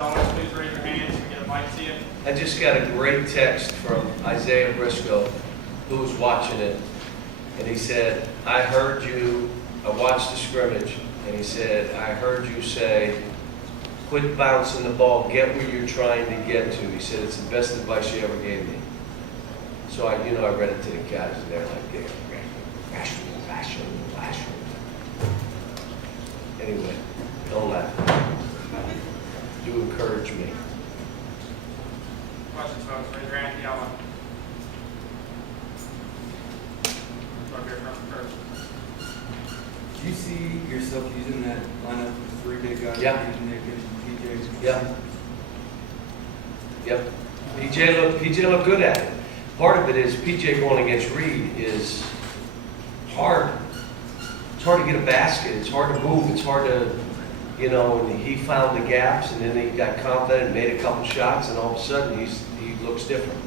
Please raise your hands so we get a mic to you. I just got a great text from Isaiah Briscoe, who was watching it, and he said, I heard you, I watched the scrimmage, and he said, I heard you say, quit bouncing the ball, get where you're trying to get to. He said, it's the best advice you ever gave me. So I read it to the guys, and they're like, rational. Anyway, don't laugh. You encourage me. Questions, folks? Raise your hand. Yell. Up here from first. Do you see yourself using that lineup with three big guys? Yeah. Nick and PJ? Yeah. Yep. PJ looked good at it. Part of it is PJ going against Reed is hard. It's hard to get a basket. It's hard to move. It's hard to, and he found the gaps, and then he got confident and made a couple shots, and all of a sudden he looks different.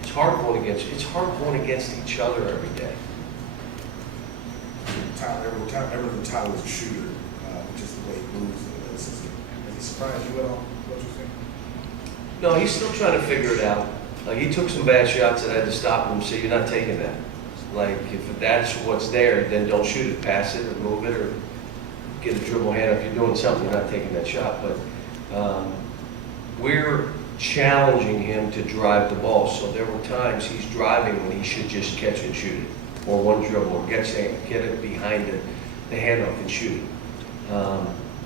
It's hard going against each other every day. Tyler's a shooter, just the way he moves. Has he surprised you at all? What you think? No, he's still trying to figure it out. Like, he took some bad shots that I had to stop him and say, you're not taking that. Like, if that's what's there, then don't shoot it, pass it, or move it, or get a dribble hand. If you're doing something, you're not taking that shot. But we're challenging him to drive the ball. So there were times he's driving when he should just catch and shoot it, or one dribble, or get it behind the handoff and shoot it.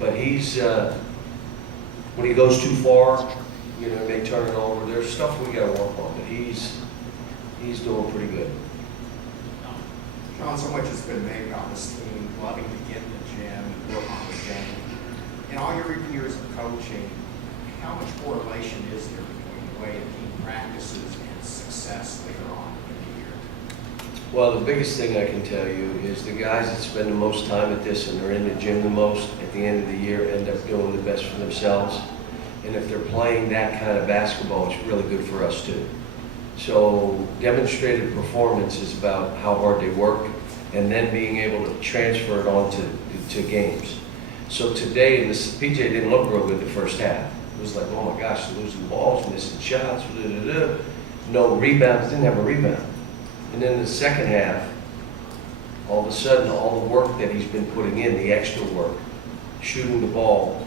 But he's, when he goes too far, they turn it over. There's stuff we got to work on, but he's doing pretty good. Sean, so much has been made about this team loving to get in the gym and work on the game. In all your years of coaching, how much correlation is there between the way a team practices and success later on in the year? Well, the biggest thing I can tell you is the guys that spend the most time at this and are in the gym the most at the end of the year end up doing the best for themselves. And if they're playing that kind of basketball, it's really good for us too. So demonstrated performance is about how hard they work and then being able to transfer it on to games. So today, PJ didn't look real good the first half. It was like, oh my gosh, losing balls, missing shots, no rebounds, didn't have a rebound. And then in the second half, all of a sudden, all the work that he's been putting in, the extra work, shooting the ball,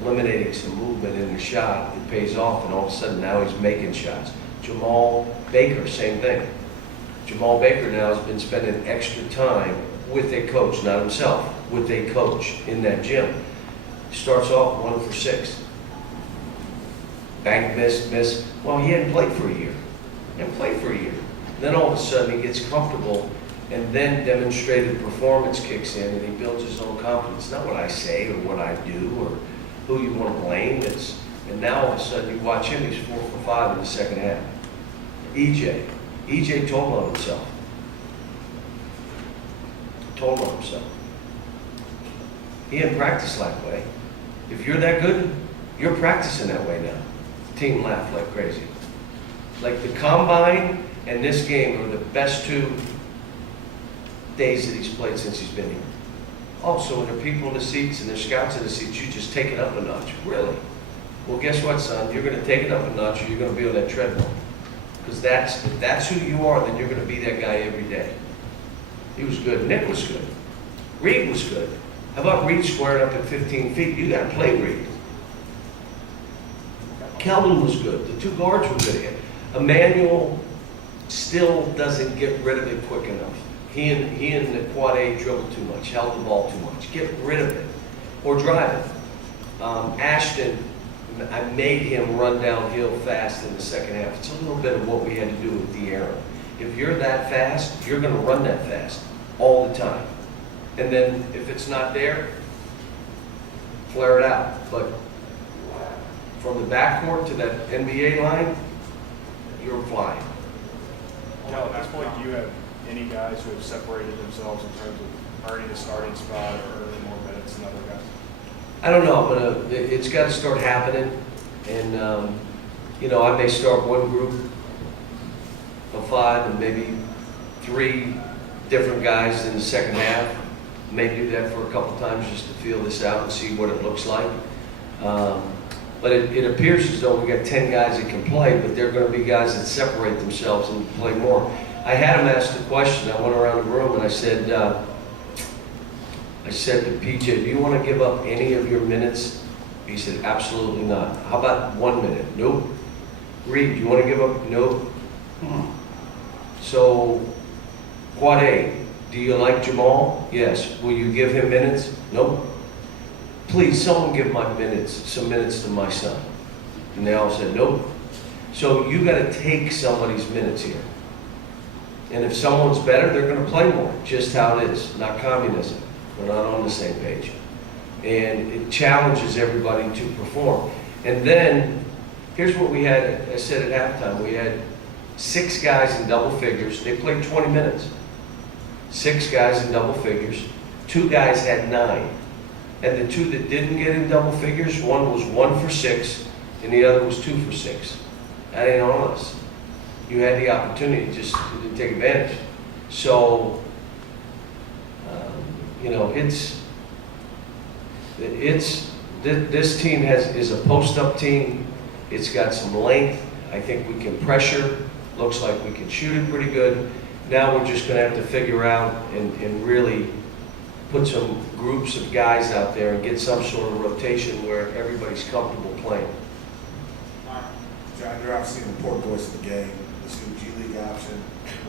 eliminating some movement in the shot, it pays off, and all of a sudden now he's making shots. Jamal Baker, same thing. Jamal Baker now has been spending extra time with a coach, not himself, with a coach in that gym. Starts off 1 for 6. Bank, miss. Well, he hadn't played for a year. Then all of a sudden he gets comfortable, and then demonstrated performance kicks in, and he builds his own confidence. Not what I say or what I do or who you want to blame. And now all of a sudden you watch him, he's 4 for 5 in the second half. EJ told on himself. He didn't practice that way. If you're that good, you're practicing that way now. The team laughed like crazy. Like the combine and this game are the best 2 days that he's played since he's been here. Also, when there are people in the seats and there's scouts in the seats, you just take it up a notch. Really? Well, guess what, son? You're going to take it up a notch, or you're going to be on that treadmill. Because if that's who you are, then you're going to be that guy every day. He was good. Nick was good. Reed was good. How about Reed squaring up at 15 feet? You got to play Reed. Kelvin was good. The 2 guards were good again. Emmanuel still doesn't get rid of it quick enough. He and the quad A dribble too much, held the ball too much. Get rid of it or drive it. Ashton, I made him run downhill fast in the second half. It's a little bit of what we had to do with De'Aaron. If you're that fast, you're going to run that fast all the time. And then if it's not there, flare it out. But from the backcourt to that NBA line, you're flying. Cal, at this point, do you have any guys who have separated themselves in terms of earning a starting spot or earning more minutes than other guys? I don't know, but it's got to start happening. And, I may start one group of 5 and maybe 3 different guys in the second half. May do that for a couple times just to feel this out and see what it looks like. But it appears as though we got 10 guys that can play, but they're going to be guys that separate themselves and play more. I had him ask the question. I went around the room and I said to PJ, do you want to give up any of your minutes? He said, absolutely not. How about 1 minute? Nope. Reed, do you want to give up? Nope. So, quad A, do you like Jamal? Yes. Will you give him minutes? Nope. Please, someone give some minutes to my son. And they all said, nope. So you got to take somebody's minutes here. And if someone's better, they're going to play more. Just how it is, not communism. We're not on the same page. And it challenges everybody to perform. And then, here's what we had, I said at halftime, we had 6 guys in double figures. They played 20 minutes. 6 guys in double figures. 2 guys had 9. And the 2 that didn't get in double figures, one was 1 for 6, and the other was 2 for 6. That ain't on us. You had the opportunity, just you didn't take advantage. So, you know, this team is a post-up team. It's got some length. I think we can pressure. Looks like we can shoot it pretty good. Now we're just going to have to figure out and really put some groups of guys out there and get some sort of rotation where everybody's comfortable playing. John, you're obviously an important voice of the game. This new G League option,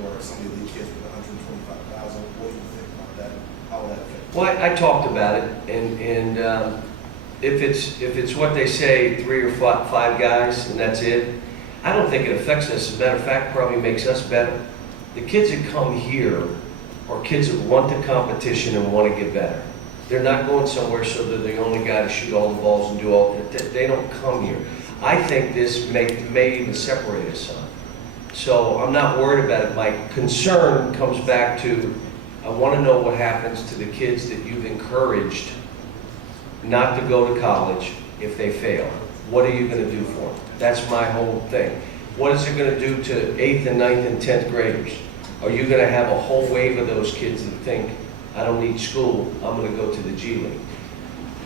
or some of the elite kids with 125,000. What do you think about that? How will that affect? Well, I talked about it, and if it's what they say, 3 or 5 guys, and that's it, I don't think it affects us. As a matter of fact, probably makes us better. The kids that come here are kids that want the competition and want to get better. They're not going somewhere so they're the only guy to shoot all the balls and do all that. They don't come here. I think this may even separate us some. So I'm not worried about it. My concern comes back to, I want to know what happens to the kids that you've encouraged not to go to college if they fail. What are you going to do for them? That's my whole thing. What is it going to do to 8th and 9th and 10th graders? Are you going to have a whole wave of those kids that think, I don't need school, I'm going to go to the G League?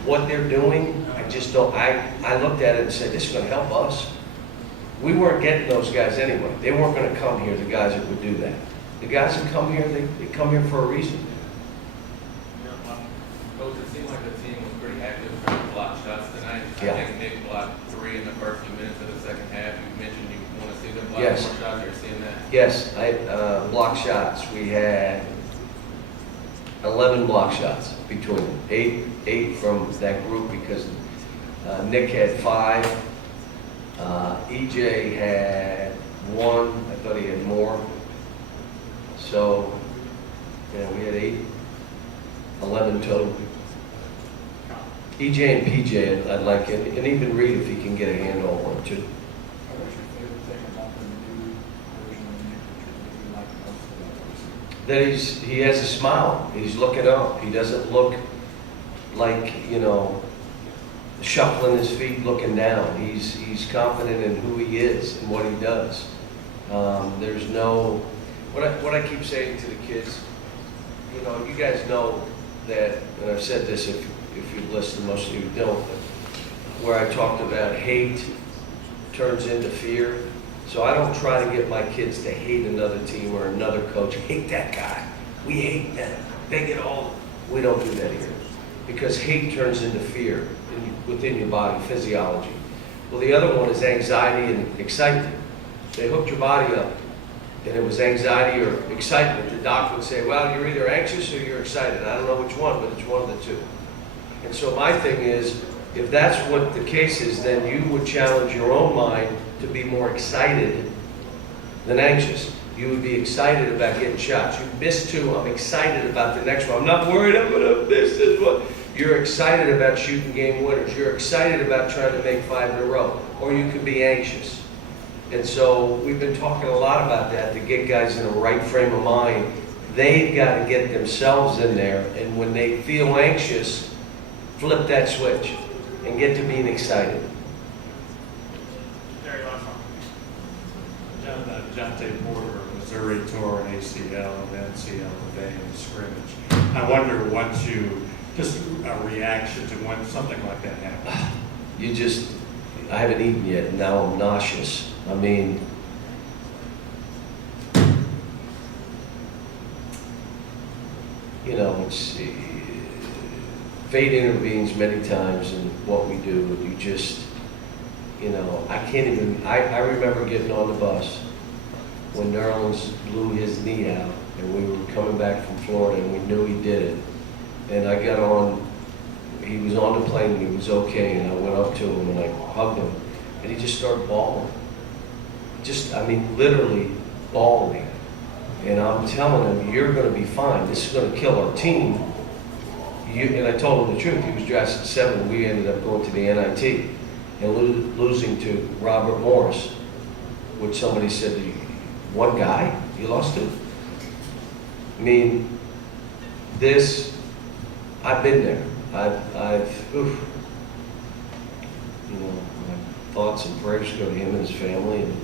What they're doing, I just don't, I looked at it and said, this is going to help us. We weren't getting those guys anyway. They weren't going to come here, the guys that would do that. The guys that come here, they come here for a reason. Coach, it seemed like the team was pretty active trying to block shots tonight. Yeah. I think Nick blocked 3 in the first few minutes of the second half. You mentioned you want to see them block Yes. more shots. You're seeing that? Yes, block shots. We had 11 block shots between them. 8 from that group because Nick had 5. EJ had 1. I thought he had more. So, yeah, we had 11 total. EJ and PJ, I'd like, and even Reed if he can get a handle on it too. What's your favorite thing about the new version of Nick that you like most about this? That he has a smile. He's looking up. He doesn't look like, you know, shuffling his feet, looking down. He's confident in who he is and what he does. There's no, what I keep saying to the kids, you know, you guys know that, and I've said this if you've listened, most of you don't, but where I talked about hate turns into fear. So I don't try to get my kids to hate another team or another coach. Hate that guy. We hate them. They get all. We don't do that here. Because hate turns into fear within your body, physiology. Well, the other one is anxiety and excitement. They hooked your body up, and it was anxiety or excitement. The doc would say, well, you're either anxious or you're excited. I don't know which one, but it's one of the two. And so my thing is, if that's what the case is, then you would challenge your own mind to be more excited than anxious. You would be excited about getting shots. You missed 2, I'm excited about the next one. I'm not worried I'm going to miss this one. You're excited about shooting game winners. You're excited about trying to make 5 in a row. Or you could be anxious. And so we've been talking a lot about that to get guys in the right frame of mind. They've got to get themselves in there, and when they feel anxious, flip that switch and get to being excited. Very last one. Jonte Porter of Missouri tore an ACL and MCL today in the scrimmage. I wonder just a reaction to when something like that happens. You just, I haven't eaten yet, and now I'm nauseous. I mean, you know, it's, fate intervenes many times in what we do, and you just, you know, I can't even, I remember getting on the bus when Nerlens blew his knee out, and we were coming back from Florida, and we knew he did it. And I got on, he was on the plane, and he was okay, and I went up to him, and I hugged him, and he just started bawling. Just, I mean, literally bawling. And I'm telling him, you're gonna be fine, this is gonna kill our team. And I told him the truth, he was drafted 7, we ended up going to the NIT and losing to Robert Morris, which somebody said, one guy you lost to? I mean, this, I've been there. You know, my thoughts and prayers go to him and his family, and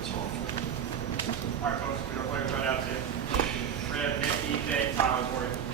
it's awful. All right, folks, we are playing right out to you. We're going to have Nick, EJ, Tyler for you.